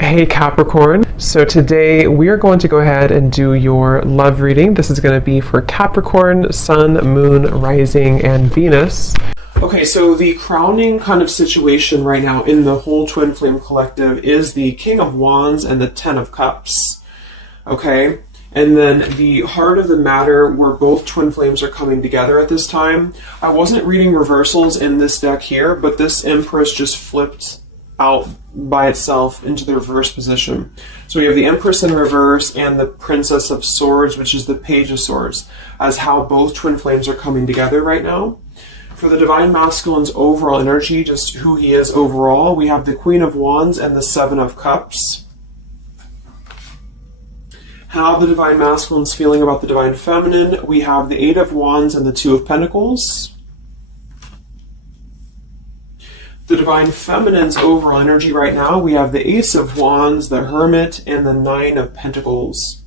Hey Capricorn, so today we are going to go ahead and do your love reading. This is going to be for Capricorn, Sun, Moon, Rising, and Venus. Okay, so the crowning kind of situation right now in the whole Twin Flame Collective is the King of Wands and the Ten of Cups. Okay, and then the heart of the matter where both twin flames are coming together at this time. I wasn't reading reversals in this deck here, but this Empress just flipped out by itself into the reverse position. So we have the Empress in reverse and the Princess of Swords, which is the Page of Swords, as how both twin flames are coming together right now. For the Divine Masculine's overall energy, just who he is overall, we have the Queen of Wands and the Seven of Cups. How the Divine Masculine's feeling about the Divine Feminine, we have the Eight of Wands and the Two of Pentacles. The Divine Feminine's overall energy right now, we have the Ace of Wands, the Hermit, and the Nine of Pentacles.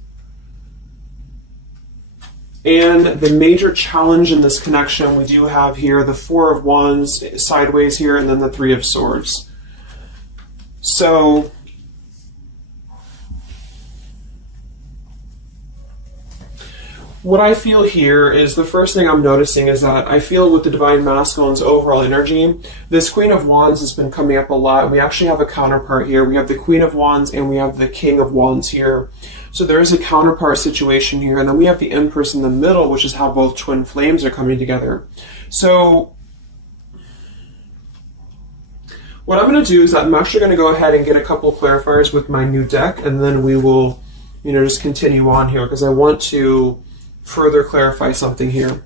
And the major challenge in this connection, we do have here the Four of Wands sideways here, and then the Three of Swords. So what I feel here is the first thing I'm noticing is that I feel with the Divine Masculine's overall energy, this Queen of Wands has been coming up a lot. We actually have a counterpart here. We have the Queen of Wands and we have the King of Wands here. So there is a counterpart situation here. And then we have the Empress in the middle, which is how both twin flames are coming together. So what I'm going to do is I'm actually going to go ahead and get a couple of clarifiers with my new deck. And then we will, just continue on here because I want to further clarify something here.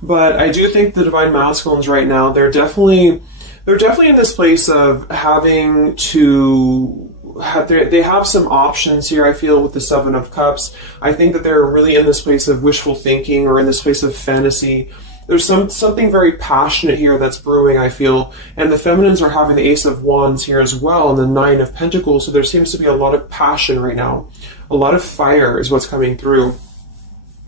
But I do think the Divine Masculines right now, they're definitely in this place of having to have they have some options here. I feel with the Seven of Cups, I think that they're really in this place of wishful thinking or in this place of fantasy. There's something very passionate here that's brewing, I feel. And the Feminines are having the Ace of Wands here as well and the Nine of Pentacles. So there seems to be a lot of passion right now. A lot of fire is what's coming through.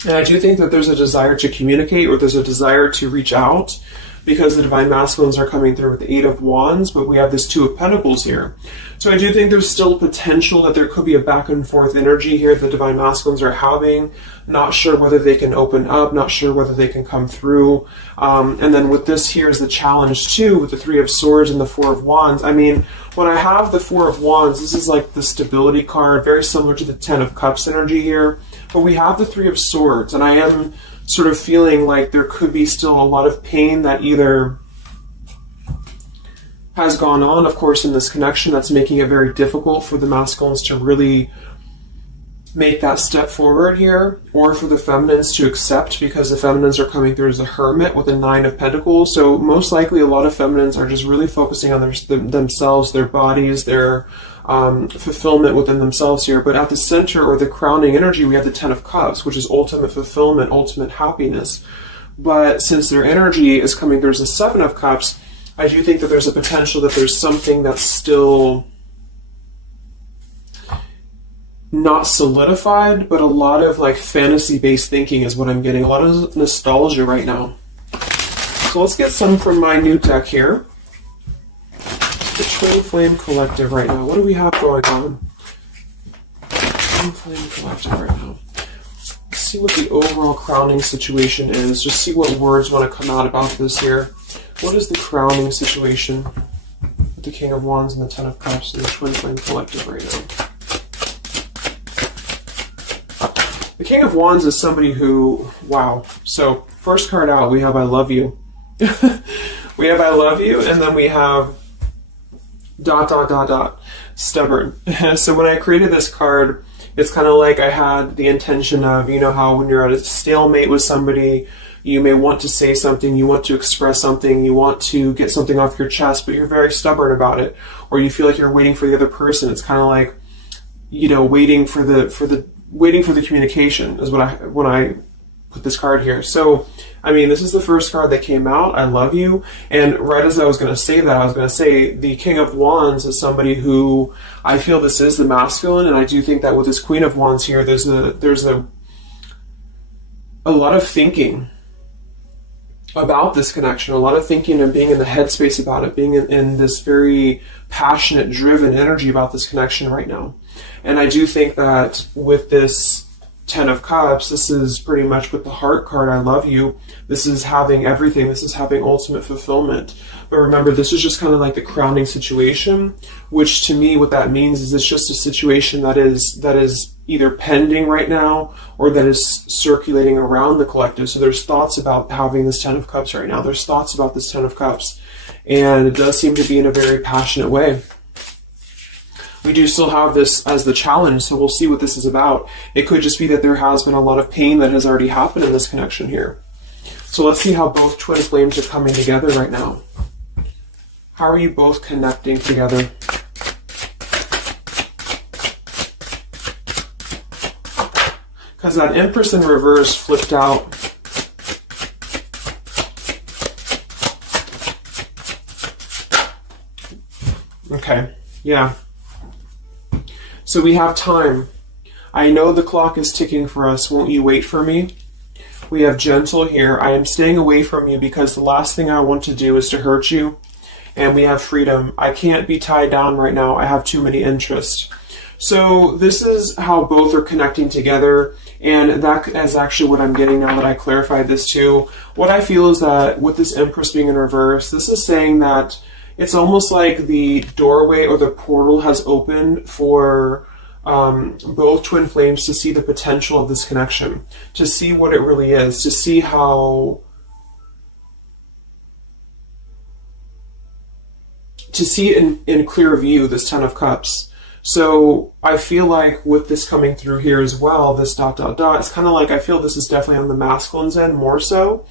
And I do think that there's a desire to communicate or there's a desire to reach out because the Divine Masculines are coming through with the Eight of Wands, but we have this Two of Pentacles here. So I do think there's still potential that there could be a back and forth energy here the Divine Masculines are having. Not sure whether they can open up, not sure whether they can come through. And then with this here is the challenge too, with the Three of Swords and the Four of Wands. I mean, when I have the Four of Wands, this is like the stability card, very similar to the Ten of Cups energy here. But we have the Three of Swords, and I am sort of feeling like there could be still a lot of pain that either has gone on, of course, in this connection that's making it very difficult for the masculines to really make that step forward here, or for the feminines to accept because the feminines are coming through as a Hermit with a Nine of Pentacles. So most likely a lot of feminines are just really focusing on themselves, their bodies, their fulfillment within themselves here. But at the center or the crowning energy, we have the Ten of Cups, which is ultimate fulfillment, ultimate happiness. But since their energy is coming through as the Seven of Cups, I do think that there's a potential that there's something that's still not solidified, but a lot of like fantasy-based thinking is what I'm getting. A lot of nostalgia right now. So let's get some from my new deck here. The Twin Flame Collective right now. What do we have going on? Twin Flame Collective right now. Let's see what the overall crowning situation is. Just see what words want to come out about this here. What is the crowning situation with the King of Wands and the Ten of Cups and the Twin Flame Collective right now? The King of Wands is somebody who, wow. So first card out, we have I love you. We have I love you, and then we have ... stubborn. So when I created this card, it's kind of like I had the intention of, how when you're at a stalemate with somebody, you may want to say something, you want to express something, you want to get something off your chest, but you're very stubborn about it, or you feel like you're waiting for the other person. It's kind of like, waiting for the communication is when I put this card here. So, I mean, this is the first card that came out, I love you, and right as I was going to say that, I was going to say the King of Wands is somebody who I feel this is the masculine, and I do think that with this Queen of Wands here, there's a lot of thinking about this connection, a lot of thinking and being in the headspace about it, being in this very passionate, driven energy about this connection right now. And I do think that with this Ten of Cups, this is pretty much with the heart card, I love you. This is having everything. This is having ultimate fulfillment. But remember, this is just kind of like the crowning situation, which to me, what that means is it's just a situation that is either pending right now or that is circulating around the collective. So there's thoughts about having this Ten of Cups right now. There's thoughts about this Ten of Cups. And it does seem to be in a very passionate way. We do still have this as the challenge, so we'll see what this is about. It could just be that there has been a lot of pain that has already happened in this connection here. So let's see how both twin flames are coming together right now. How are you both connecting together? Because that Empress in reverse flipped out. Okay, yeah. So we have time. I know the clock is ticking for us. Won't you wait for me? We have gentle here. I am staying away from you because the last thing I want to do is to hurt you. And we have freedom. I can't be tied down right now. I have too many interests. So this is how both are connecting together. And that is actually what I'm getting now that I clarified this too. What I feel is that with this Empress being in reverse, this is saying that it's almost like the doorway or the portal has opened for both twin flames to see the potential of this connection, to see what it really is, to see how, to see it in clear view, this Ten of Cups. So I feel like with this coming through here as well, this dot, dot, dot, it's kind of like I feel this is definitely on the masculine's end more so.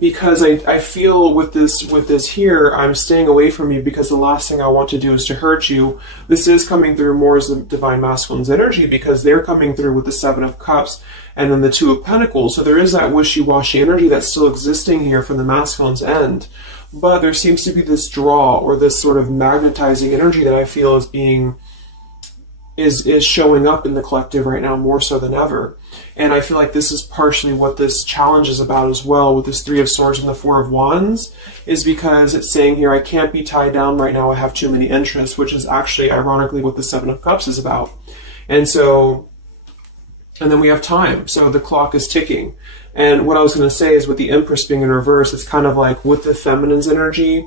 Because I feel with this here, I'm staying away from you because the last thing I want to do is to hurt you. This is coming through more as the Divine Masculine's energy because they're coming through with the Seven of Cups and then the Two of Pentacles. So there is that wishy-washy energy that's still existing here from the masculine's end. But there seems to be this draw or this sort of magnetizing energy that I feel is being is showing up in the collective right now more so than ever. And I feel like this is partially what this challenge is about as well with this Three of Swords and the Four of Wands, is because it's saying here, I can't be tied down right now, I have too many interests, which is actually ironically what the Seven of Cups is about. And then we have time. So the clock is ticking. And what I was going to say is with the Empress being in reverse, it's kind of like with the feminine's energy,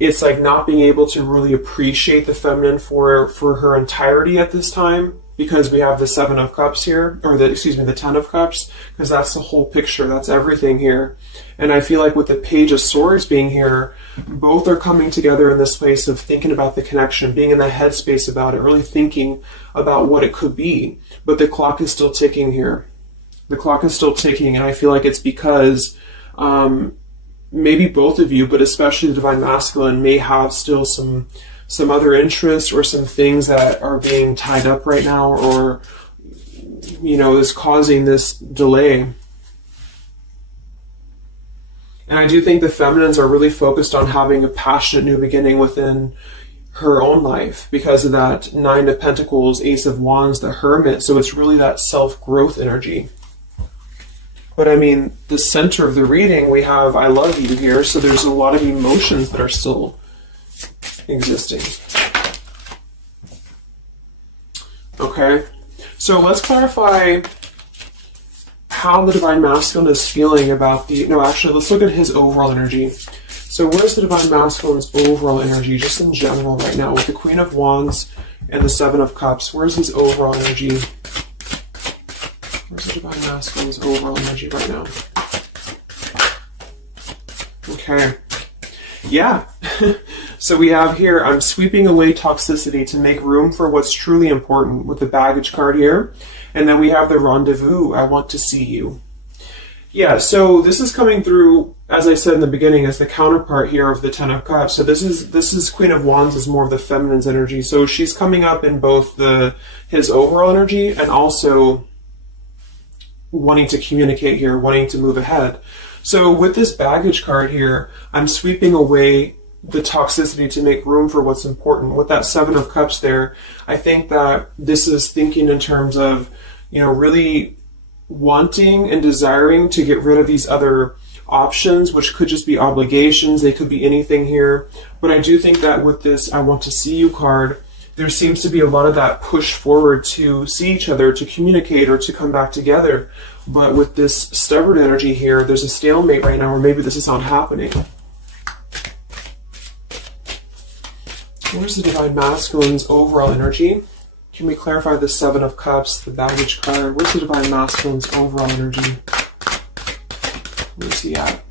it's like not being able to really appreciate the feminine for her entirety at this time, because we have the Seven of Cups here, or the Ten of Cups, because that's the whole picture, that's everything here. And I feel like with the Page of Swords being here, both are coming together in this place of thinking about the connection, being in the headspace about it, really thinking about what it could be. But the clock is still ticking here. The clock is still ticking, and I feel like it's because maybe both of you, but especially the Divine Masculine, may have still some other interests or some things that are being tied up right now, or, you know, is causing this delay. And I do think the feminines are really focused on having a passionate new beginning within her own life because of that Nine of Pentacles, Ace of Wands, the Hermit. So it's really that self-growth energy. But I mean, the center of the reading, we have I love you here, so there's a lot of emotions that are still existing. Okay, so let's clarify how the Divine Masculine is feeling about let's look at his overall energy. So where's the Divine Masculine's overall energy, just in general right now, with the Queen of Wands and the Seven of Cups? Where's his overall energy? Where's the Divine Masculine's overall energy right now? Okay. Yeah. So we have here, I'm sweeping away toxicity to make room for what's truly important, with the baggage card here. And then we have the rendezvous, I want to see you. Yeah, so this is coming through, as I said in the beginning, as the counterpart here of the Ten of Cups. So this is Queen of Wands is more of the feminine's energy. So she's coming up in both his overall energy and also wanting to communicate here, wanting to move ahead. So with this baggage card here, I'm sweeping away the toxicity to make room for what's important. With that Seven of Cups there, I think that this is thinking in terms of, really wanting and desiring to get rid of these other options, which could just be obligations. They could be anything here. But I do think that with this I want to see you card, there seems to be a lot of that push forward to see each other, to communicate, or to come back together. But with this stubborn energy here, there's a stalemate right now, or maybe this is not happening. Where's the Divine Masculine's overall energy? Can we clarify the Seven of Cups, the baggage card? Where's the Divine Masculine's overall energy? Where's he at?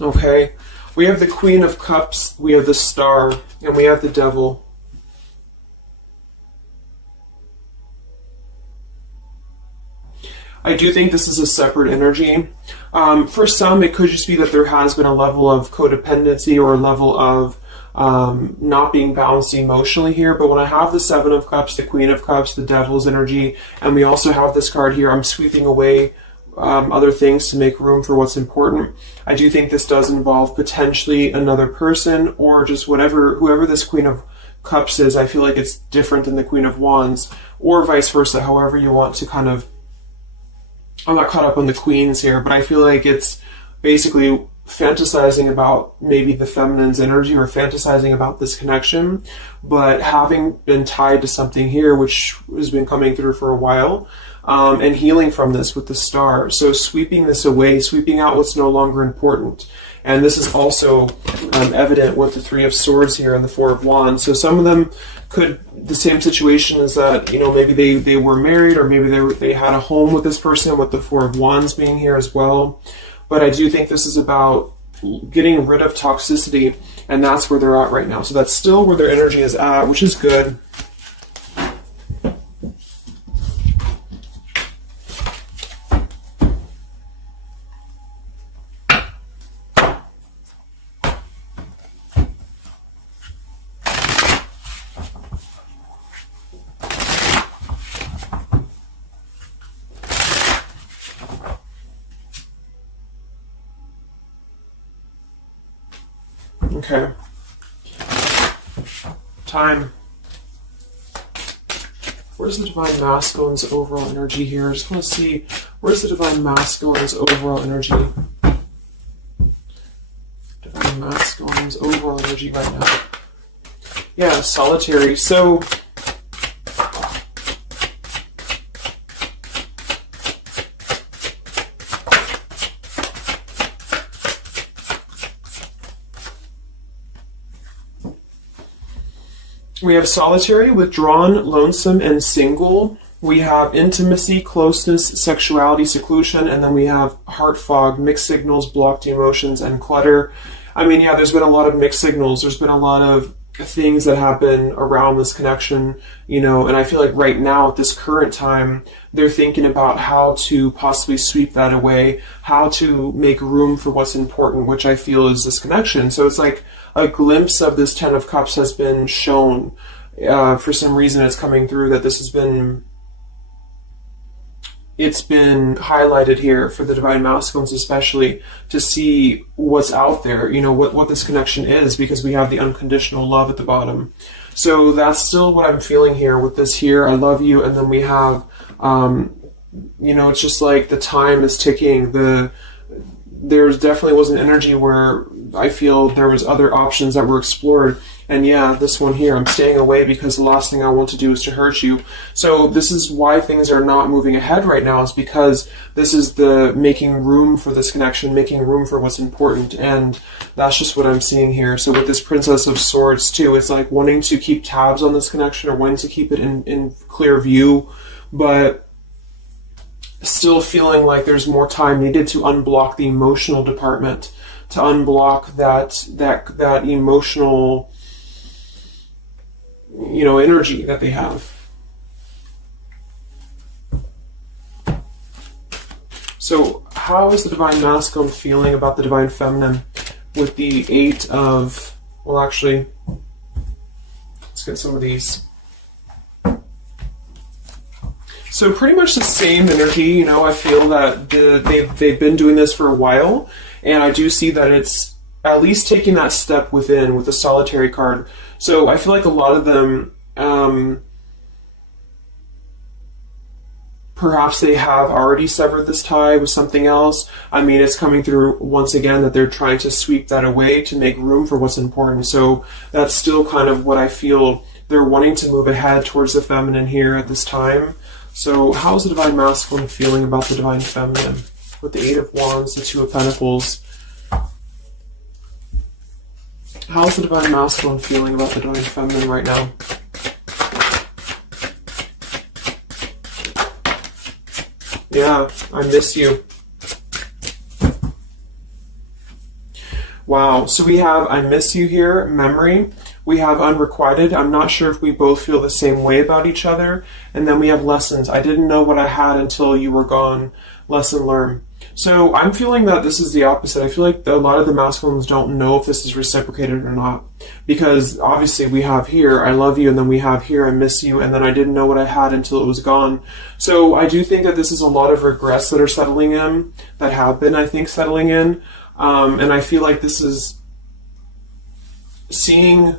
Okay, we have the Queen of Cups, we have the Star, and we have the Devil. I do think this is a separate energy. For some, it could just be that there has been a level of codependency or a level of not being balanced emotionally here. But when I have the Seven of Cups, the Queen of Cups, the Devil's energy, and we also have this card here, I'm sweeping away other things to make room for what's important. I do think this does involve potentially another person, or just whoever this Queen of Cups is. I feel like it's different than the Queen of Wands, or vice versa, however you want to kind of... I'm not caught up on the queens here, but I feel like it's basically fantasizing about maybe the feminine's energy, or fantasizing about this connection, but having been tied to something here which has been coming through for a while, and healing from this with the Star. So sweeping this away, sweeping out what's no longer important. And this is also evident with the Three of Swords here and the Four of Wands. So some of them could, the same situation is that, you know, maybe they were married, or maybe they had a home with this person, with the Four of Wands being here as well. But I do think this is about getting rid of toxicity, and that's where they're at right now. So that's still where their energy is at, which is good. Okay. Time. Where's the Divine Masculine's overall energy here? I just want to see, where's the Divine Masculine's overall energy? Divine Masculine's overall energy right now. Yeah, solitary. So... we have solitary, withdrawn, lonesome, and single. We have intimacy, closeness, sexuality, seclusion, and then we have heart fog, mixed signals, blocked emotions, and clutter. I mean, yeah, there's been a lot of mixed signals. There's been a lot of things that happen around this connection, you know, and I feel like right now at this current time, they're thinking about how to possibly sweep that away, how to make room for what's important, which I feel is this connection. So it's like a glimpse of this Ten of Cups has been shown. For some reason it's coming through that this has been, it's been highlighted here for the Divine Masculines especially, to see what's out there, you know, what this connection is, because we have the unconditional love at the bottom. So that's still what I'm feeling here with this here, I love you, and then we have, you know, it's just like the time is ticking. There definitely was an energy where I feel there was other options that were explored. And yeah, this one here, I'm staying away because the last thing I want to do is to hurt you. So this is why things are not moving ahead right now, is because this is the making room for this connection, making room for what's important. And that's just what I'm seeing here. So with this Princess of Swords too, it's like wanting to keep tabs on this connection, or wanting to keep it in clear view, but still feeling like there's more time needed to unblock the emotional department, to unblock that emotional, you know, energy that they have. So how is the Divine Masculine feeling about the Divine Feminine with the Eight of, well, actually, let's get some of these. So pretty much the same energy, you know. I feel that they've been doing this for a while, and I do see that it's at least taking that step within with the solitary card. So I feel like a lot of them, perhaps they have already severed this tie with something else. I mean, it's coming through once again that they're trying to sweep that away to make room for what's important. So that's still kind of what I feel. They're wanting to move ahead towards the feminine here at this time. So how's the Divine Masculine feeling about the Divine Feminine? With the Eight of Wands, the Two of Pentacles. How's the Divine Masculine feeling about the Divine Feminine right now? Yeah, I miss you. Wow, so we have I miss you here, memory. We have unrequited. I'm not sure if we both feel the same way about each other. And then we have lessons. I didn't know what I had until you were gone. Lesson learned. So I'm feeling that this is the opposite. I feel like a lot of the masculines don't know if this is reciprocated or not. Because obviously we have here, I love you, and then we have here, I miss you, and then I didn't know what I had until it was gone. So I do think that this is a lot of regrets that are settling in, that have been, I think, settling in. And I feel like this is seeing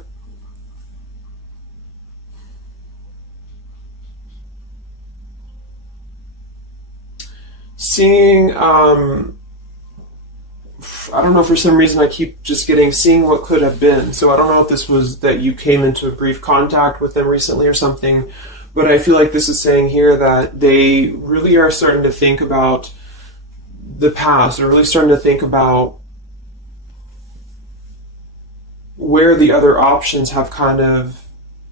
I don't know, for some reason I keep just seeing what could have been. So I don't know if this was that you came into a brief contact with them recently or something, but I feel like this is saying here that they really are starting to think about the past. They're really starting to think about where the other options have kind of,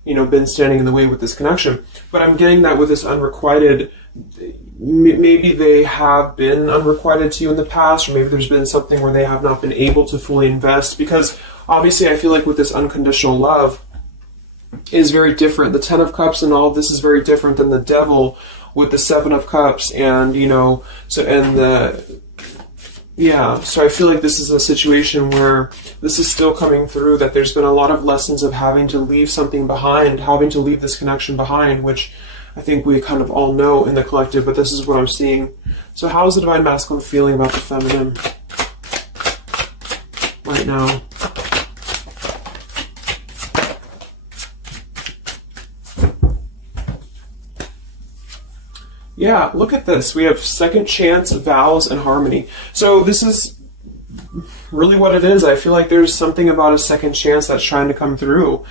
been standing in the way with this connection. But I'm getting that with this unrequited, maybe they have been unrequited to you in the past, or maybe there's been something where they have not been able to fully invest, because obviously I feel like with this unconditional love is very different. The Ten of Cups and all of this is very different than the Devil with the Seven of Cups, and so I feel like this is a situation where this is still coming through, that there's been a lot of lessons of having to leave something behind, having to leave this connection behind, which I think we kind of all know in the collective, but this is what I'm seeing. So how is the Divine Masculine feeling about the feminine right now? Yeah, look at this. We have second chance, vows, and harmony. So this is really what it is. I feel like there's something about a second chance that's trying to come through.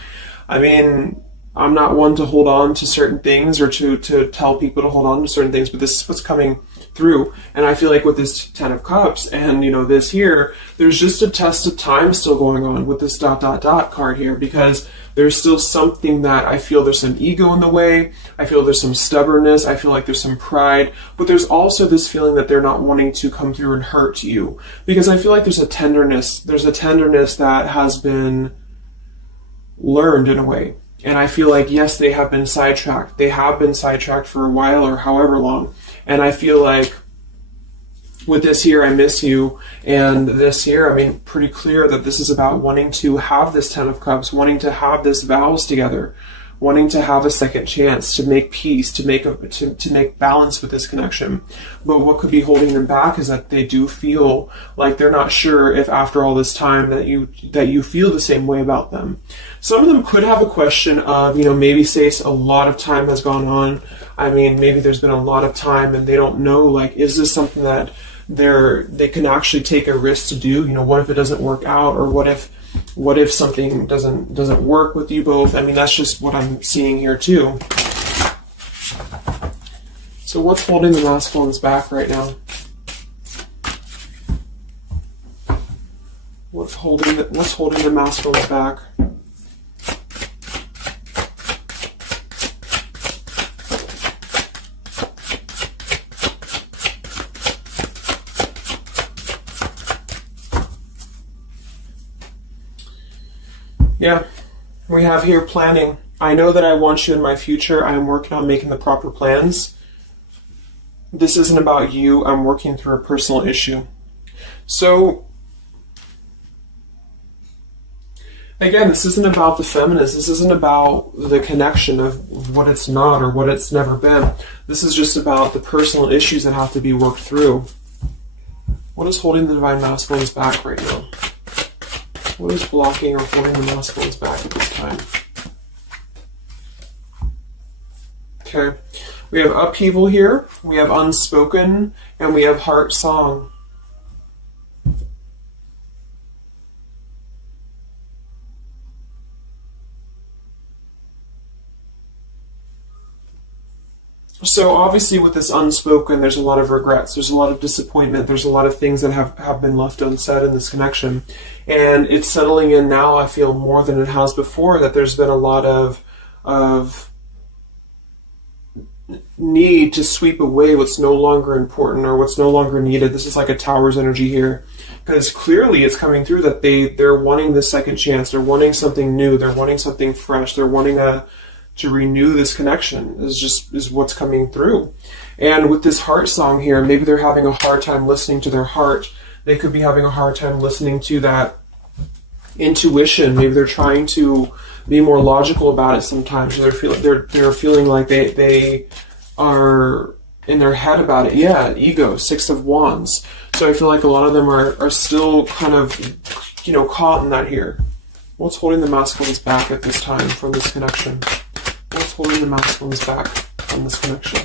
I mean, I'm not one to hold on to certain things or to tell people to hold on to certain things, but this is what's coming through. And I feel like with this Ten of Cups and, this here, there's just a test of time still going on with this ... card here, because there's still something that I feel there's some ego in the way. I feel there's some stubbornness. I feel like there's some pride, but there's also this feeling that they're not wanting to come through and hurt you, because I feel like there's a tenderness that has been learned in a way. And I feel like, yes, they have been sidetracked. They have been sidetracked for a while or however long. And I feel like with this here, I miss you, and this here, I mean, pretty clear that this is about wanting to have this Ten of Cups, wanting to have this vows together, wanting to have a second chance to make peace, to make balance with this connection. But what could be holding them back is that they do feel like they're not sure if after all this time that you feel the same way about them. Some of them could have a question of, maybe say a lot of time has gone on. I mean, maybe there's been a lot of time and they don't know, like, is this something that they can actually take a risk to do? What if it doesn't work out, or what if something doesn't work with you both? I mean, that's just what I'm seeing here too. So what's holding the masculines back right now? What's holding the masculines back? Yeah, we have here planning. I know that I want you in my future. I am working on making the proper plans. This isn't about you. I'm working through a personal issue. So, again, this isn't about the feminist. This isn't about the connection of what it's not or what it's never been. This is just about the personal issues that have to be worked through. What is holding the Divine Masculines back right now? What is blocking or holding the masculines back at this time? Okay. We have upheaval here, we have unspoken, and we have heart song. So obviously with this unspoken, there's a lot of regrets, there's a lot of disappointment, there's a lot of things that have been left unsaid in this connection. And it's settling in now, I feel, more than it has before, that there's been a lot of need to sweep away what's no longer important or what's no longer needed. This is like a Tower's energy here, because clearly it's coming through that they're wanting this second chance, they're wanting something new, they're wanting something fresh, they're wanting to renew this connection is what's coming through. And with this heart song here, maybe they're having a hard time listening to their heart. They could be having a hard time listening to that intuition. Maybe they're trying to be more logical about it sometimes. They're feeling like they are in their head about it. Yeah, ego, 6 of Wands. So I feel like a lot of them are still kind of, caught in that here. What's holding the masculines back at this time from this connection? What's holding the masculines back from this connection?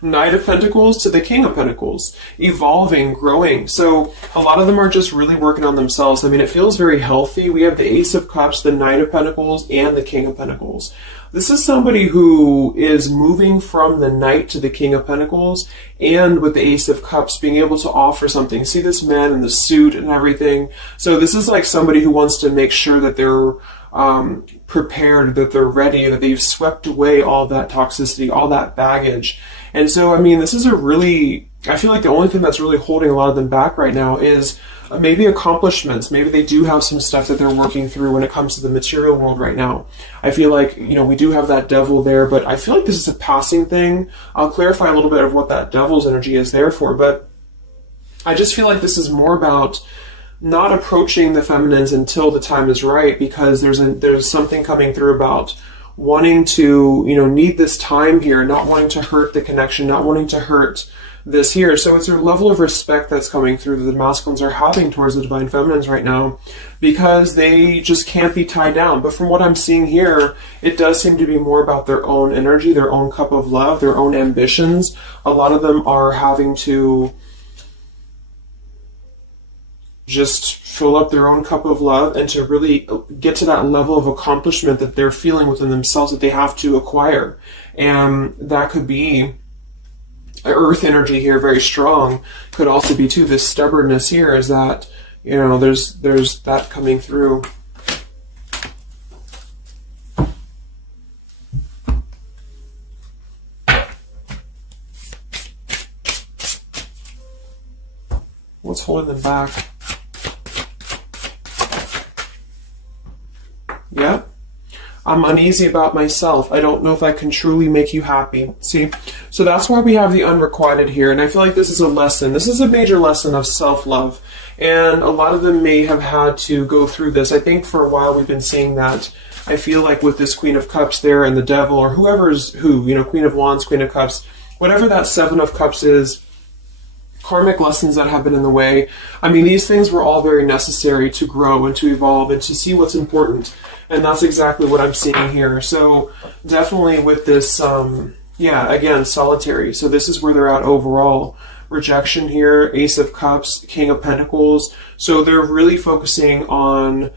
Knight of Pentacles to the King of Pentacles. Evolving, growing. So a lot of them are just really working on themselves. I mean, it feels very healthy. We have the Ace of Cups, the Knight of Pentacles, and the King of Pentacles. This is somebody who is moving from the Knight to the King of Pentacles, and with the Ace of Cups being able to offer something. See this man in the suit and everything. So this is like somebody who wants to make sure that they're prepared, that they're ready, that they've swept away all that toxicity, all that baggage. And so, I mean, this is I feel like the only thing that's really holding a lot of them back right now is maybe accomplishments. Maybe they do have some stuff that they're working through when it comes to the material world right now. I feel like, we do have that devil there, but I feel like this is a passing thing. I'll clarify a little bit of what that devil's energy is there for, but I just feel like this is more about not approaching the feminines until the time is right, because there's something coming through about wanting to, need this time here, not wanting to hurt the connection, not wanting to hurt this here. So it's a level of respect that's coming through that the masculines are having towards the divine feminines right now, because they just can't be tied down. But from what I'm seeing here, it does seem to be more about their own energy, their own cup of love, their own ambitions. A lot of them are having to just fill up their own cup of love and to really get to that level of accomplishment that they're feeling within themselves that they have to acquire. And that could be earth energy here, very strong. Could also be too this stubbornness here, is that, there's that coming through. What's holding them back? Yeah. I'm uneasy about myself. I don't know if I can truly make you happy. See? So that's why we have the unrequited here. And I feel like this is a lesson. This is a major lesson of self-love. And a lot of them may have had to go through this. I think for a while we've been seeing that. I feel like with this Queen of Cups there and the Devil, or whoever's who, Queen of Wands, Queen of Cups, whatever that Seven of Cups is, karmic lessons that have been in the way. I mean, these things were all very necessary to grow and to evolve and to see what's important. And that's exactly what I'm seeing here. So definitely with this, again, solitary. So this is where they're at overall. Rejection here, Ace of Cups, King of Pentacles. So they're really focusing on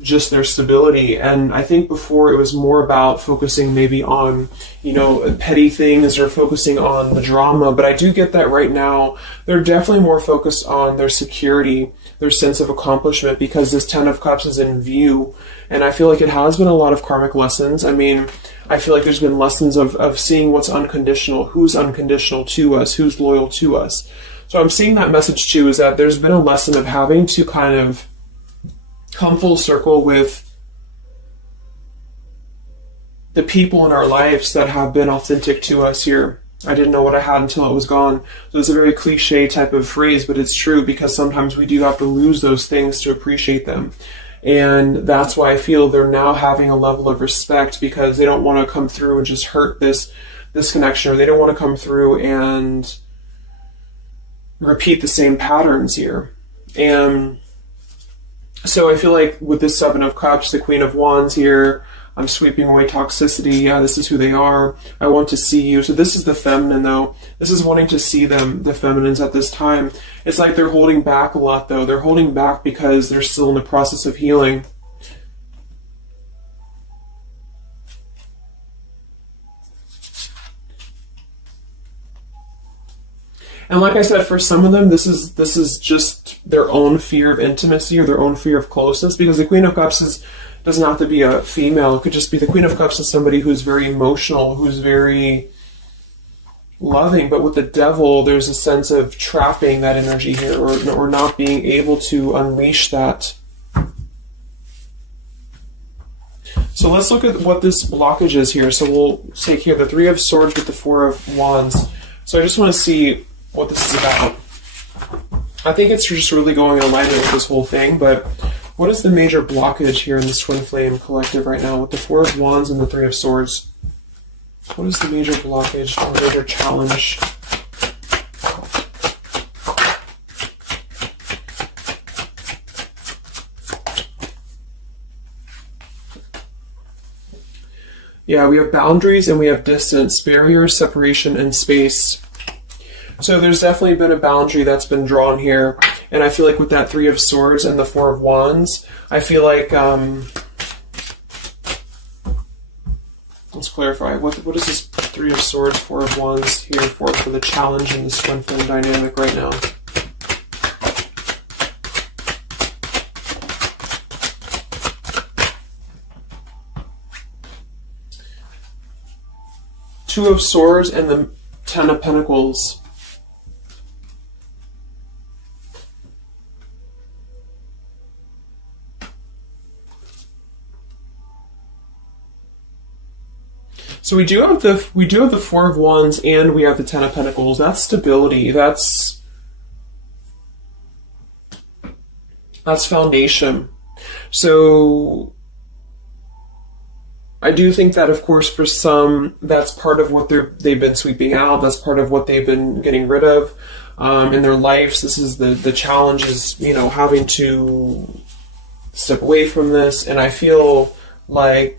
just their stability. And I think before it was more about focusing maybe on, petty things or focusing on the drama. But I do get that right now they're definitely more focused on their security, their sense of accomplishment, because this Ten of Cups is in view. And I feel like it has been a lot of karmic lessons. I mean, I feel like there's been lessons of seeing what's unconditional, who's unconditional to us, who's loyal to us. So I'm seeing that message too, is that there's been a lesson of having to kind of come full circle with the people in our lives that have been authentic to us here. I didn't know what I had until it was gone. So it's a very cliche type of phrase, but it's true, because sometimes we do have to lose those things to appreciate them. And that's why I feel they're now having a level of respect, because they don't want to come through and just hurt this this connection, or they don't want to come through and repeat the same patterns here. And so I feel like with this Seven of Cups, the Queen of Wands here, I'm sweeping away toxicity. Yeah, this is who they are. I want to see you. So this is the feminine, though. This is wanting to see them, the feminines at this time. It's like they're holding back a lot, though. They're holding back because they're still in the process of healing. And like I said, for some of them, this is just their own fear of intimacy or their own fear of closeness, because the Queen of Cups doesn't have to be a female. It could just be the Queen of Cups is somebody who's very emotional, who's very loving. But with the Devil, there's a sense of trapping that energy here, or not being able to unleash that. So let's look at what this blockage is here. So we'll take here the Three of Swords with the Four of Wands. So I just want to see what this is about. I think it's just really going in alignment with this whole thing, but what is the major blockage here in this Twin Flame collective right now with the Four of Wands and the Three of Swords? What is the major blockage or major challenge? Yeah, we have boundaries and we have distance, barriers, separation, and space. So there's definitely been a boundary that's been drawn here. And I feel like with that Three of Swords and the Four of Wands, I feel like, let's clarify, what is this Three of Swords, Four of Wands here for the challenge in this Twin Flame dynamic right now? Two of Swords and the Ten of Pentacles. So we do have the Four of Wands and we have the Ten of Pentacles. That's stability. That's foundation. So I do think that, of course, for some, that's part of what they've been sweeping out. That's part of what they've been getting rid of in their lives. This is the challenge is, you know, having to step away from this. And I feel like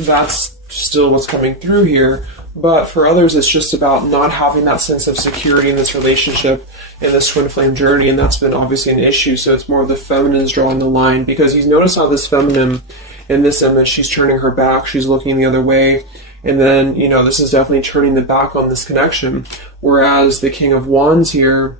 that's still what's coming through here. But for others, it's just about not having that sense of security in this relationship, in this Twin Flame journey. And that's been obviously an issue. So it's more of the feminines drawing the line, because you notice how this feminine in this image, she's turning her back, she's looking the other way, and then, you know, this is definitely turning the back on this connection, whereas the King of Wands here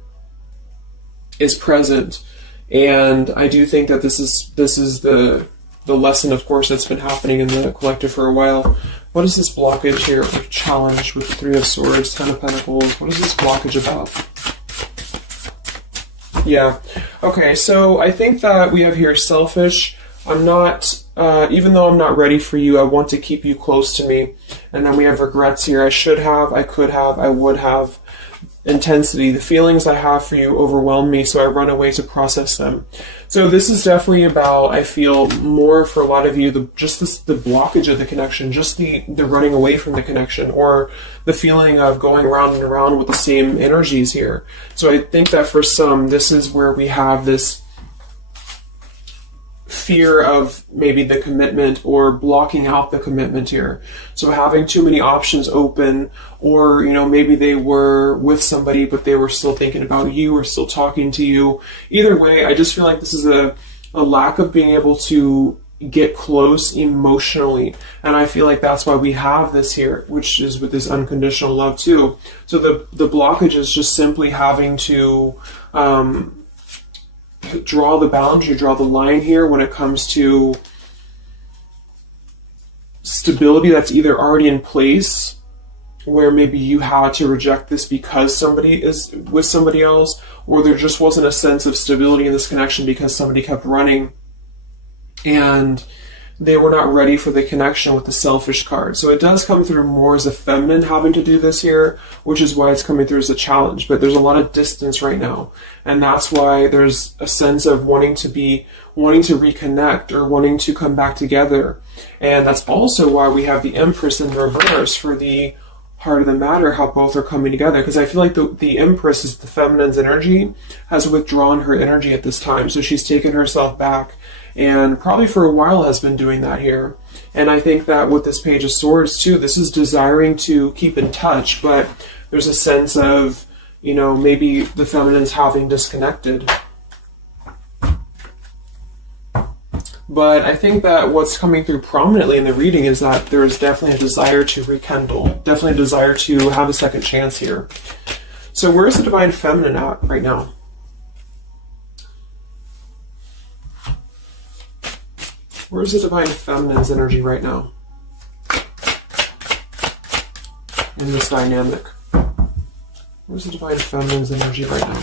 is present. And I do think that this is the lesson, of course, that's been happening in the collective for a while. What is this blockage here, or challenge with the Three of Swords, Ten of Pentacles? What is this blockage about? Yeah, okay, so I think that we have here selfish. I'm not, even though I'm not ready for you, I want to keep you close to me. And then we have regrets here. I should have, I could have, I would have. Intensity. The feelings I have for you overwhelm me, so I run away to process them. So this is definitely about, I feel, more for a lot of you, the blockage of the connection, just the running away from the connection, or the feeling of going around and around with the same energies here. So I think that for some, this is where we have this fear of maybe the commitment, or blocking out the commitment here. So having too many options open, or, you know, maybe they were with somebody but they were still thinking about you or still talking to you. Either way, I just feel like this is a lack of being able to get close emotionally, and I feel like that's why we have this here, which is with this unconditional love too. So the blockage is just simply having to draw the boundary, draw the line here when it comes to stability that's either already in place, where maybe you had to reject this because somebody is with somebody else, or there just wasn't a sense of stability in this connection because somebody kept running. And they were not ready for the connection with the selfish card. So it does come through more as a feminine having to do this here, which is why it's coming through as a challenge. But there's a lot of distance right now. And that's why there's a sense of wanting to reconnect or wanting to come back together. And that's also why we have the Empress in reverse for the heart of the matter, how both are coming together. Because I feel like the Empress is the feminine's energy, has withdrawn her energy at this time. So she's taken herself back, and probably for a while has been doing that here. And I think that with this Page of Swords too, this is desiring to keep in touch, but there's a sense of, you know, maybe the feminine's having disconnected. But I think that what's coming through prominently in the reading is that there is definitely a desire to rekindle, definitely a desire to have a second chance here. So where's the Divine Feminine at right now? Where's the Divine Feminine's energy right now in this dynamic? Where's the Divine Feminine's energy right now?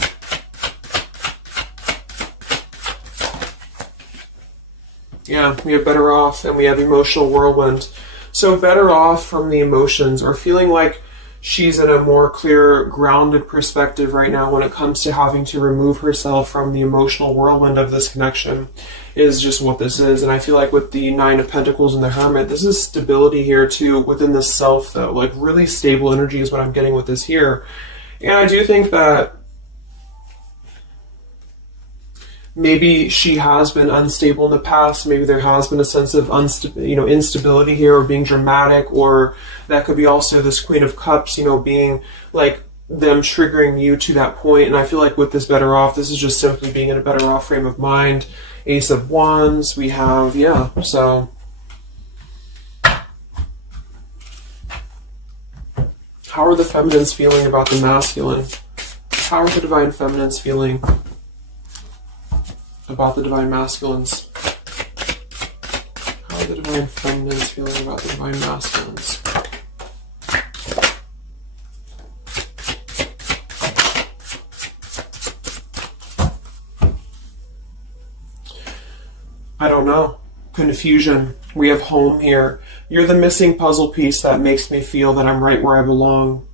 Yeah, we have Better Off and we have Emotional Whirlwind. So Better Off from the emotions, or feeling like she's in a more clear, grounded perspective right now when it comes to having to remove herself from the emotional whirlwind of this connection, is just what this is. And I feel like with the Nine of Pentacles and the Hermit, this is stability here too within the self, though. Like really stable energy is what I'm getting with this here. And I do think that maybe she has been unstable in the past. Maybe there has been a sense of instability here, or being dramatic, or that could be also this Queen of Cups, being like them triggering you to that point. And I feel like with this Better Off, this is just simply being in a better off frame of mind. Ace of Wands, we have, so how are the feminines feeling about the masculine? How are the Divine Feminines feeling about the Divine Masculines? How are the Divine Feminines feeling about the Divine Masculines? I don't know. Confusion. We have Home here. You're the missing puzzle piece that makes me feel that I'm right where I belong.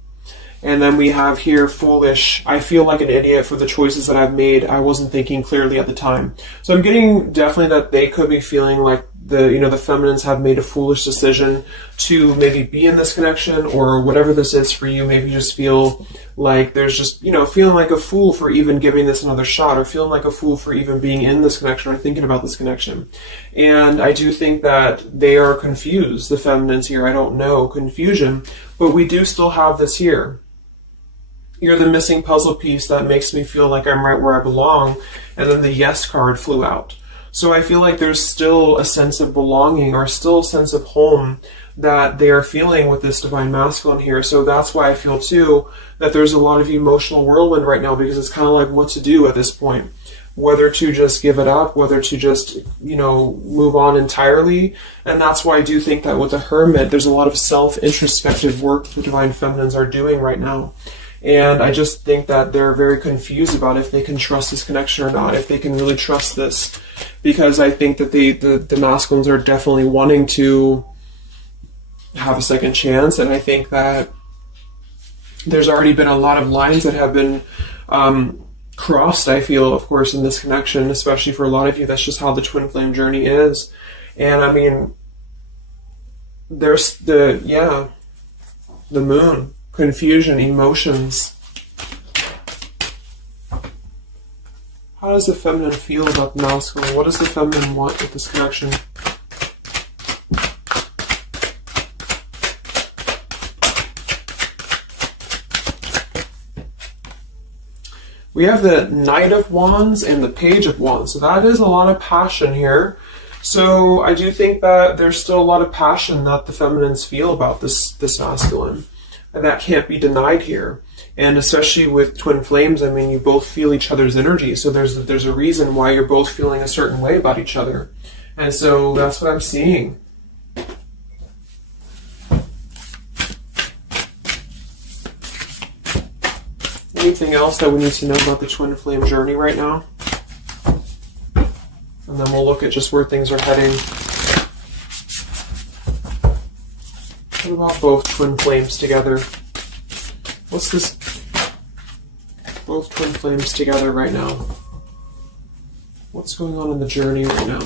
And then we have here Foolish. I feel like an idiot for the choices that I've made. I wasn't thinking clearly at the time. So I'm getting definitely that they could be feeling like the feminines have made a foolish decision to maybe be in this connection, or whatever this is for you. Maybe you just feel like there's just, feeling like a fool for even giving this another shot, or feeling like a fool for even being in this connection or thinking about this connection. And I do think that they are confused, the feminines here. I don't know, confusion, but we do still have this here. You're the missing puzzle piece that makes me feel like I'm right where I belong. And then the Yes card flew out. So I feel like there's still a sense of belonging, or still a sense of home that they are feeling with this Divine Masculine here. So that's why I feel too that there's a lot of emotional whirlwind right now, because it's kind of like what to do at this point. Whether to just give it up, whether to just, move on entirely. And that's why I do think that with the Hermit, there's a lot of self-introspective work the Divine Feminines are doing right now. And I just think that they're very confused about if they can trust this connection or not, if they can really trust this. Because I think that the masculines are definitely wanting to have a second chance. And I think that there's already been a lot of lines that have been crossed, I feel, of course, in this connection, especially for a lot of you. That's just how the twin flame journey is. And I mean, there's the Moon. Confusion, emotions. How does the feminine feel about the masculine? What does the feminine want with this connection? We have the Knight of Wands and the Page of Wands. So that is a lot of passion here. So I do think that there's still a lot of passion that the feminines feel about this masculine. And that can't be denied here. And especially with twin flames, I mean, you both feel each other's energy. So there's a reason why you're both feeling a certain way about each other. And so that's what I'm seeing. Anything else that we need to know about the twin flame journey right now? And then we'll look at just where things are heading. What about both twin flames together? What's this? Both twin flames together right now. What's going on in the journey right now?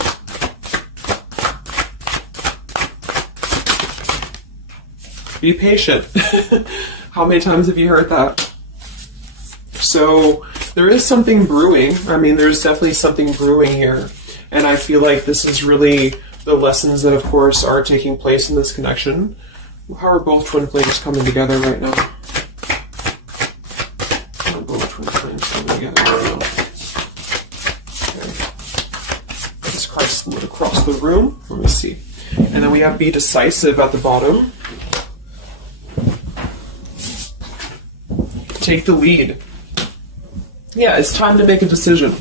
Be patient. How many times have you heard that? So there is something brewing. I mean, there's definitely something brewing here. And I feel like this is really the lessons that, of course, are taking place in this connection. How are both twin flames coming together right now? How are both twin flames coming together right now? Okay. Let's cross across the room. Let me see. And then we have be decisive at the bottom. Take the lead. Yeah, it's time to make a decision.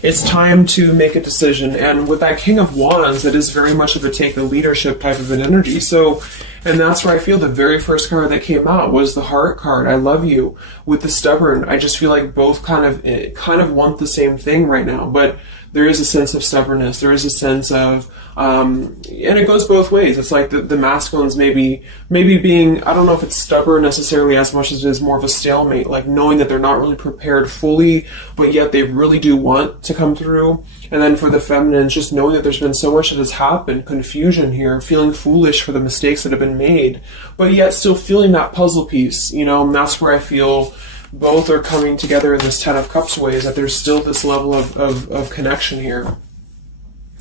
It's time to make a decision. And with that King of Wands, it is very much of a take the leadership type of an energy. So, and that's where I feel the very first card that came out was the Heart card. I love you. With the Stubborn, I just feel like both kind of want the same thing right now. But there is a sense of stubbornness. There is a sense of, and it goes both ways. It's like the masculines maybe being, I don't know if it's stubborn necessarily as much as it is more of a stalemate, like knowing that they're not really prepared fully, but yet they really do want to come through. And then for the feminines, just knowing that there's been so much that has happened, confusion here, feeling foolish for the mistakes that have been made, but yet still feeling that puzzle piece, you know, and that's where I feel both are coming together in this Ten of Cups way, is that there's still this level of connection here.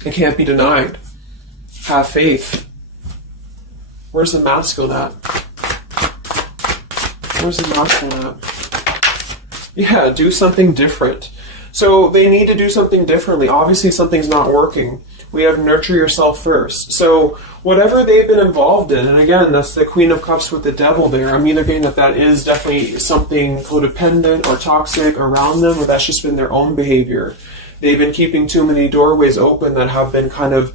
It can't be denied. Have faith. Where's the masculine at? Where's the masculine at? Yeah, do something different. So they need to do something differently. Obviously something's not working. We have nurture yourself first. So whatever they've been involved in, and again, that's the Queen of Cups with the Devil there. I'm either getting that is definitely something codependent or toxic around them, or that's just been their own behavior. They've been keeping too many doorways open that have been kind of,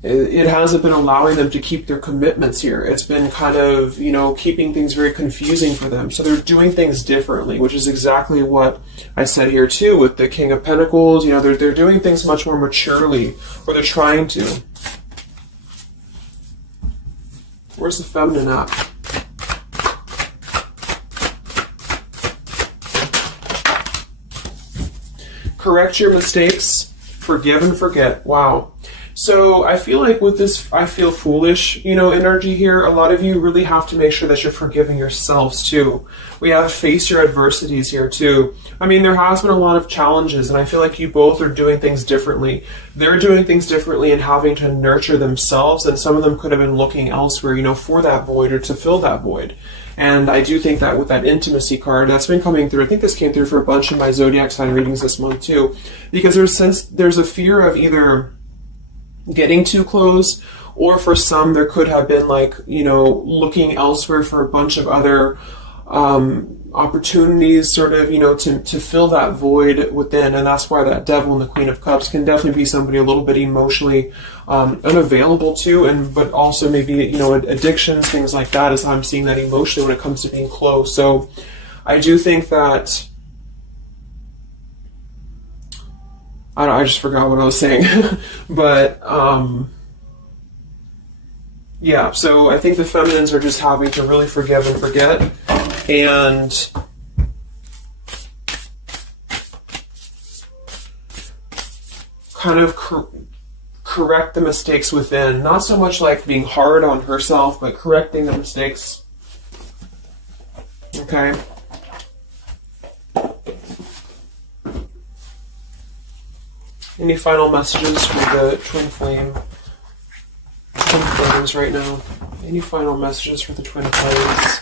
it hasn't been allowing them to keep their commitments here. It's been kind of, you know, keeping things very confusing for them. So they're doing things differently, which is exactly what I said here too with the King of Pentacles. You know, they're doing things much more maturely, or they're trying to. Where's the feminine at? Correct your mistakes, forgive and forget. Wow. So I feel like with this, I feel foolish, you know, energy here. A lot of you really have to make sure that you're forgiving yourselves too. We have face your adversities here too. I mean, there has been a lot of challenges, and I feel like you both are doing things differently. They're doing things differently and having to nurture themselves, and some of them could have been looking elsewhere, you know, for that void or to fill that void. And I do think that with that intimacy card, that's been coming through. I think this came through for a bunch of my zodiac sign readings this month too, because there's a fear of either getting too close, or for some there could have been like, you know, looking elsewhere for a bunch of other opportunities, sort of, you know, to fill that void within. And that's why that Devil and the Queen of Cups can definitely be somebody a little bit emotionally unavailable to, and but also maybe, you know, addictions, things like that, is how I'm seeing that emotionally when it comes to being close. So I do think that I just forgot what I was saying. But, yeah, so I think the feminines are just having to really forgive and forget, and kind of correct the mistakes within. Not so much like being hard on herself, but correcting the mistakes. Okay? Any final messages for the twin flames right now? Any final messages for the twin flames?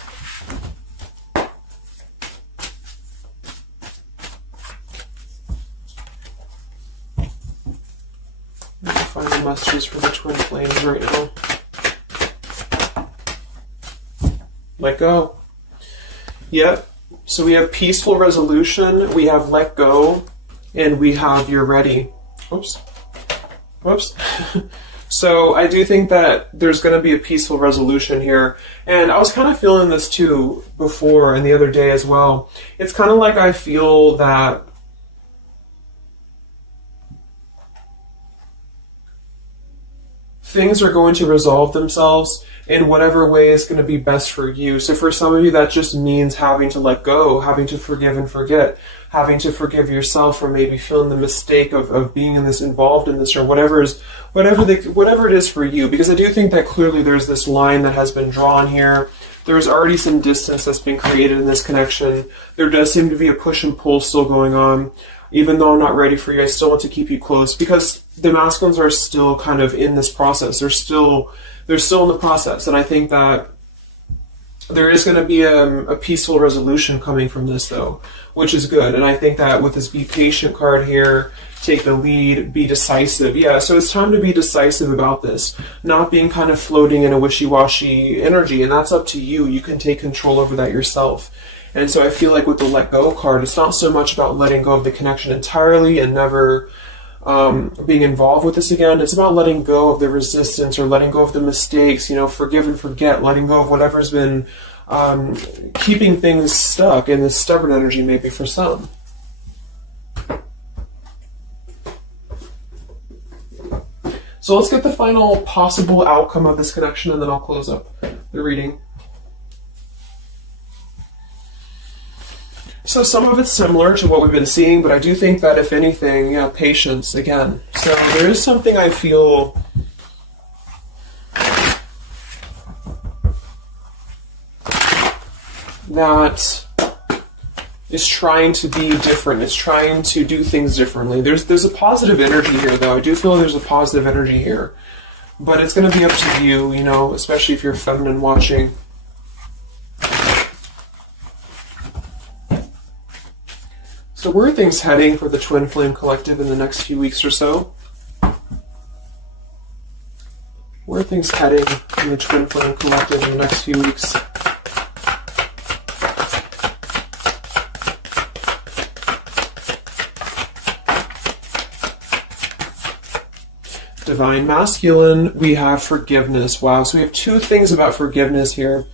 Any final messages for the twin flames right now? Let go. Yep. So we have peaceful resolution, we have let go, and we have you're ready. Oops. Whoops. So I do think that there's going to be a peaceful resolution here. And I was kind of feeling this too before and the other day as well. It's kind of like I feel that things are going to resolve themselves in whatever way is going to be best for you. So for some of you, that just means having to let go, having to forgive and forget, having to forgive yourself for maybe feeling the mistake of being in this, involved in this, or whatever it is for you. Because I do think that clearly there's this line that has been drawn here. There's already some distance that's been created in this connection. There does seem to be a push and pull still going on. Even though I'm not ready for you, I still want to keep you close, because the masculines are still kind of in this process. They're still in the process. And I think that there is going to be a peaceful resolution coming from this, though, which is good. And I think that with this be patient card here, take the lead, be decisive. Yeah, so it's time to be decisive about this, not being kind of floating in a wishy-washy energy. And that's up to you. You can take control over that yourself. And so I feel like with the let go card, it's not so much about letting go of the connection entirely and never being involved with this again. It's about letting go of the resistance, or letting go of the mistakes, forgive and forget, letting go of whatever's been keeping things stuck in this stubborn energy, maybe for some. So let's get the final possible outcome of this connection, and then I'll close up the reading. So some of it's similar to what we've been seeing, but I do think that if anything, patience again. So there is something I feel that is trying to be different. It's trying to do things differently. There's a positive energy here, though. I do feel there's a positive energy here. But it's going to be up to you, especially if you're feminine watching. So where are things heading for the Twin Flame Collective in the next few weeks or so? Where are things heading in the Twin Flame Collective in the next few weeks? Divine Masculine, we have forgiveness. Wow, so we have two things about forgiveness here.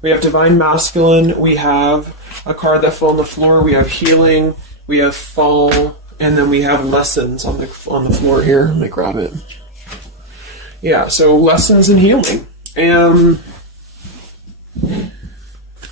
We have Divine Masculine, we have a card that fell on the floor, we have healing, we have fall, and then we have lessons on the floor here. Let me grab it. Yeah, so lessons and healing. And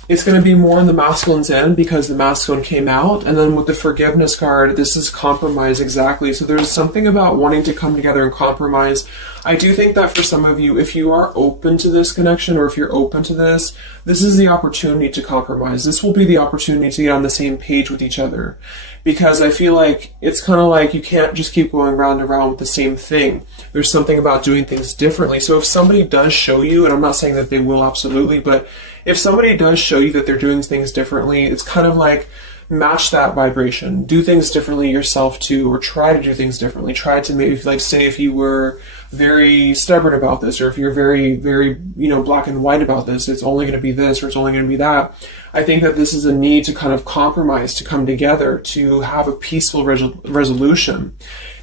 it's going to be more on the masculine's end because the masculine came out. And then with the forgiveness card, this is compromise, exactly. So there's something about wanting to come together and compromise. I do think that for some of you, if you are open to this connection, or if you're open to this is the opportunity to compromise. This will be the opportunity to get on the same page with each other. Because I feel like it's kind of like you can't just keep going round and round with the same thing. There's something about doing things differently. So if somebody does show you, and I'm not saying that they will absolutely, but if somebody does show you that they're doing things differently, it's kind of like match that vibration. Do things differently yourself too, or try to do things differently. Try to maybe, like, say if you were very stubborn about this, or if you're very, very, black and white about this, it's only going to be this, or it's only going to be that. I think that this is a need to kind of compromise, to come together, to have a peaceful resolution.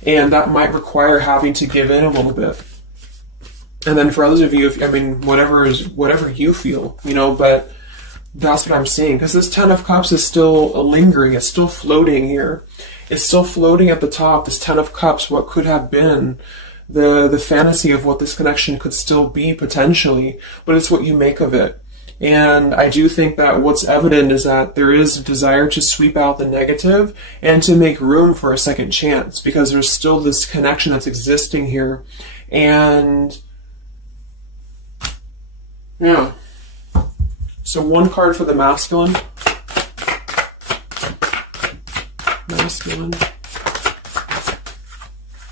And that might require having to give in a little bit. And then for others of you, whatever you feel, but that's what I'm seeing. Because this Ten of Cups is still lingering. It's still floating here. It's still floating at the top. This Ten of Cups, what could have been the fantasy of what this connection could still be potentially, but it's what you make of it. And I do think that what's evident is that there is a desire to sweep out the negative and to make room for a second chance, because there's still this connection that's existing here. And yeah. So one card for the masculine. Masculine.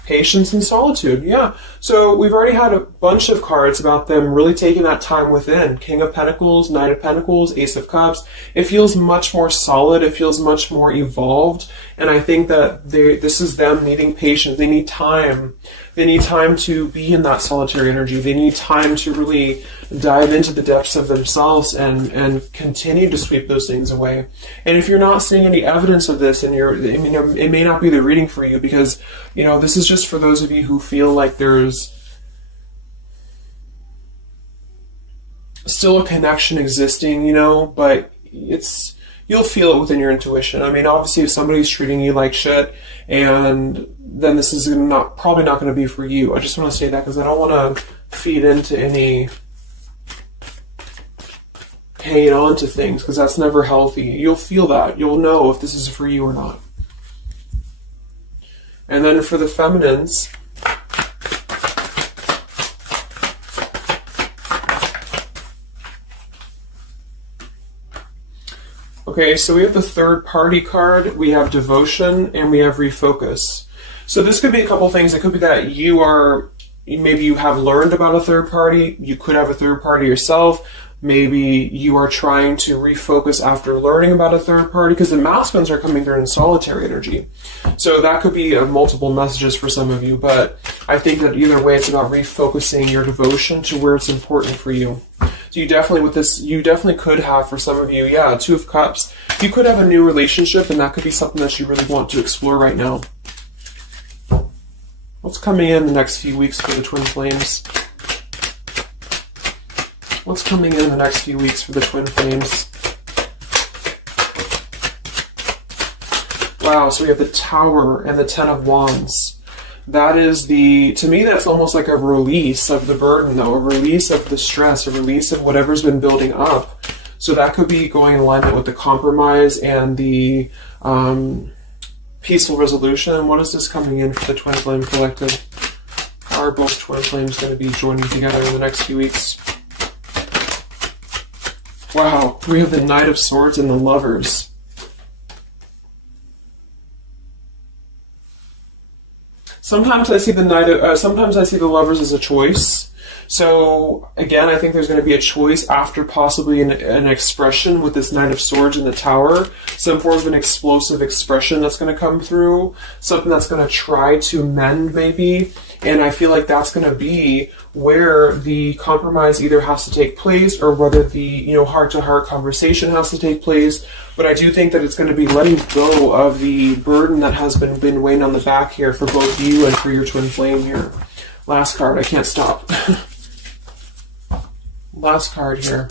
Patience and solitude, yeah. So we've already had a bunch of cards about them really taking that time within. King of Pentacles, Knight of Pentacles, Ace of Cups. It feels much more solid. It feels much more evolved. And I think that this is them needing patience. They need time. They need time to be in that solitary energy. They need time to really dive into the depths of themselves and continue to sweep those things away. And if you're not seeing any evidence of this, and it may not be the reading for you, because, this is just for those of you who feel like there's still a connection existing, but it's, you'll feel it within your intuition. I mean, obviously, if somebody's treating you like shit, and then this is probably not going to be for you. I just want to say that because I don't want to feed into any hanging on to things, because that's never healthy. You'll feel that. You'll know if this is for you or not. And then for the feminines, okay, so we have the third party card, we have devotion, and we have refocus. So this could be a couple things. It could be that maybe you have learned about a third party. You could have a third party yourself. Maybe you are trying to refocus after learning about a third party, because the masculines are coming through in solitary energy. So that could be multiple messages for some of you, but I think that either way, it's about refocusing your devotion to where it's important for you. So you definitely could have, for some of you, Two of Cups. You could have a new relationship, and that could be something that you really want to explore right now. What's coming in the next few weeks for the twin flames? What's coming in the next few weeks for the twin flames? Wow, so we have the Tower and the Ten of Wands. That is to me, that's almost like a release of the burden, though, a release of the stress, a release of whatever's been building up. So that could be going in alignment with the compromise and the peaceful resolution. What is this coming in for the Twin Flame Collective? How are both Twin Flames going to be joining together in the next few weeks? Wow, we have the Knight of Swords and the Lovers. Sometimes I see sometimes I see the Lovers as a choice. So again, I think there's going to be a choice after possibly an expression with this Knight of Swords in the Tower. Some form of an explosive expression that's going to come through. Something that's going to try to mend, maybe. And I feel like that's going to be where the compromise either has to take place, or whether the heart-to-heart conversation has to take place. But I do think that it's going to be letting go of the burden that has been weighing on the back here for both you and for your twin flame here. Last card, I can't stop. Last card here.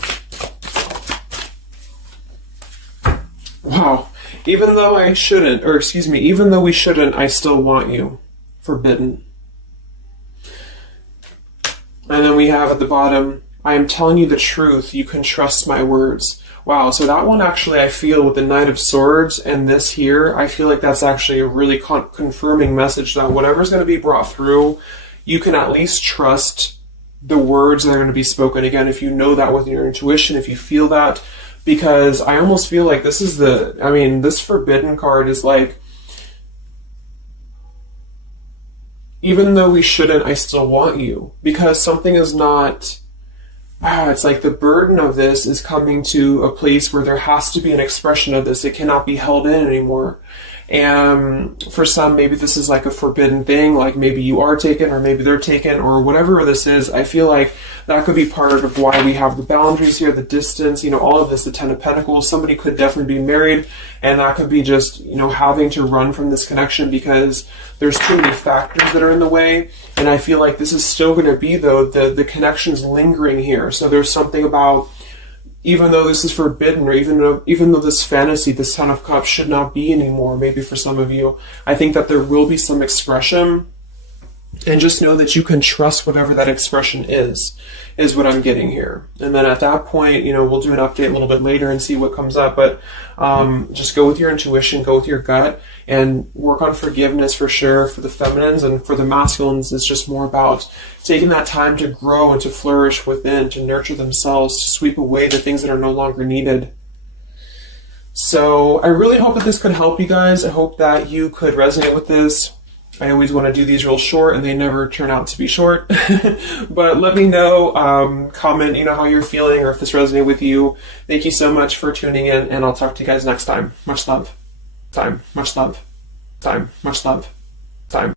Wow. Even though we shouldn't, I still want you. Forbidden. And then we have at the bottom, I am telling you the truth, you can trust my words. Wow, so that one actually, I feel with the Knight of Swords and this here, I feel like that's actually a really confirming message that whatever's going to be brought through, you can at least trust the words that are going to be spoken. Again, if you know that with your intuition, if you feel that, because I almost feel like this is this Forbidden card is like, even though we shouldn't, I still want you. Because something is not, it's like the burden of this is coming to a place where there has to be an expression of this. It cannot be held in anymore. And for some, maybe this is like a forbidden thing, like maybe you are taken or maybe they're taken or whatever this is. I feel like that could be part of why we have the boundaries here, the distance, all of this, the Ten of Pentacles. Somebody could definitely be married, and that could be just, having to run from this connection because there's too many factors that are in the way. And I feel like this is still going to be, though, the connection's lingering here. So there's something about, even though this is forbidden, or even though this fantasy, this Ten of Cups should not be anymore, maybe for some of you, I think that there will be some expression, and just know that you can trust whatever that expression is what I'm getting here. And then at that point, we'll do an update a little bit later and see what comes up, but just go with your intuition, go with your gut, and work on forgiveness for sure for the feminines, and for the masculines, it's just more about taking that time to grow and to flourish within, to nurture themselves, to sweep away the things that are no longer needed. So I really hope that this could help you guys. I hope that you could resonate with this. I always want to do these real short, and they never turn out to be short. But let me know, comment, how you're feeling, or if this resonated with you. Thank you so much for tuning in, and I'll talk to you guys next time. Much love. Time. Much love. Time. Much love. Time.